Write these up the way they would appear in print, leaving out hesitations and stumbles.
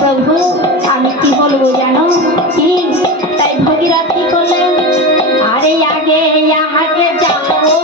প্রভু আমি কি বলবো জানো কি? তাই ভগীরথ কি করলেন? আরে আগে আগে যাবো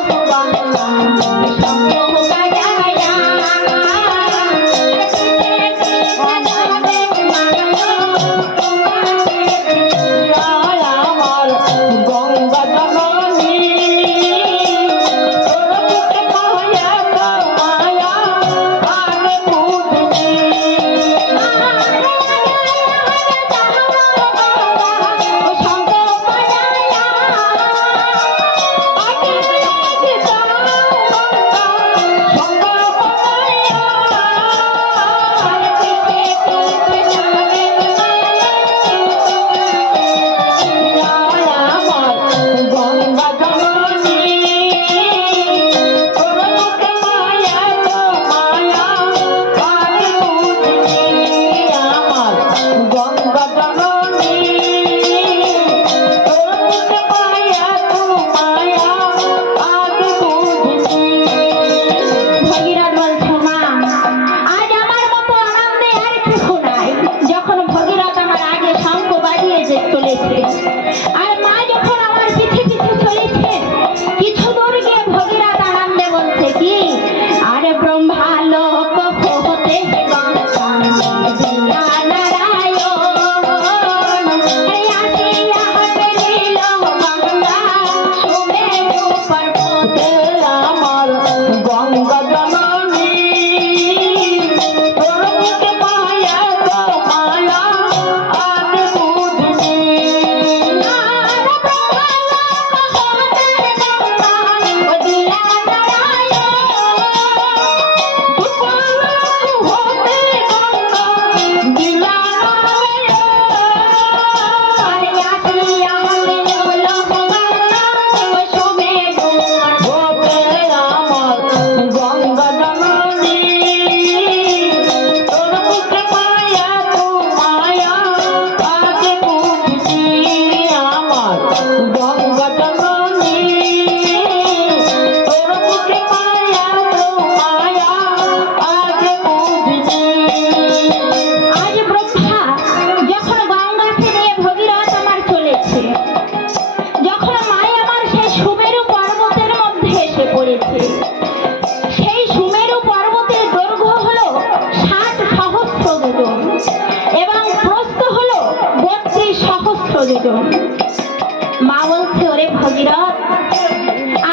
মা বলছে ওরে ভগীরথ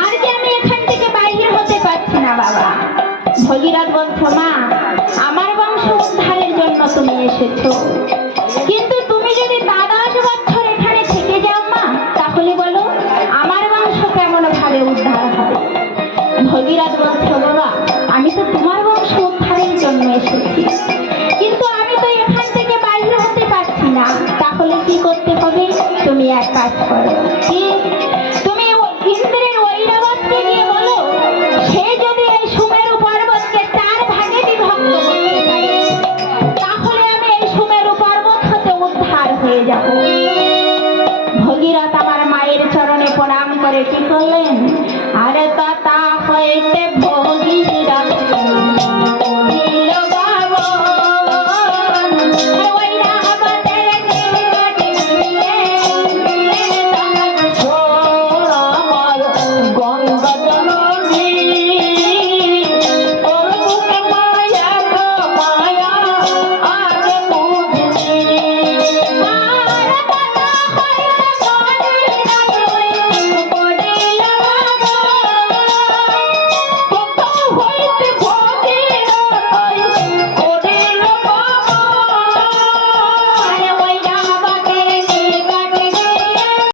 আর যে আমি এখান থেকে বাইরে হতে পারছি না বাবা। ভগীরথ বলছে মা আমার বংশ উদ্ধারের জন্য তুমি এসেছো, কিন্তু তুমি যদি 10 বছর এখানে থেকে যাও মা তাহলে বলো আমার বংশ কেমন ভাবে উদ্ধার হবে? ভগীরথ বলছে বাবা আমি তো তোমার বংশ উদ্ধারের জন্য এসেছি, কিন্তু আমি তো এখান থেকে বাইরে হতে পারছি না। তাহলে কি করতে হবে? তুমি এক কাজ করো, কি তুমি ইন্দ্রের ঐরাবতকে গিয়ে বলো সে যদি এই সুমেরু পর্বতকে 4 ভাগে বিভক্ত করতে পারে তাহলে আমি এই সুমেরু পর্বত হতে উদ্ধার হয়ে যাব। ভগীরথ আমার মায়ের চরণে প্রণাম করে কি করলেন? আরে তা হইতে ভগীরথ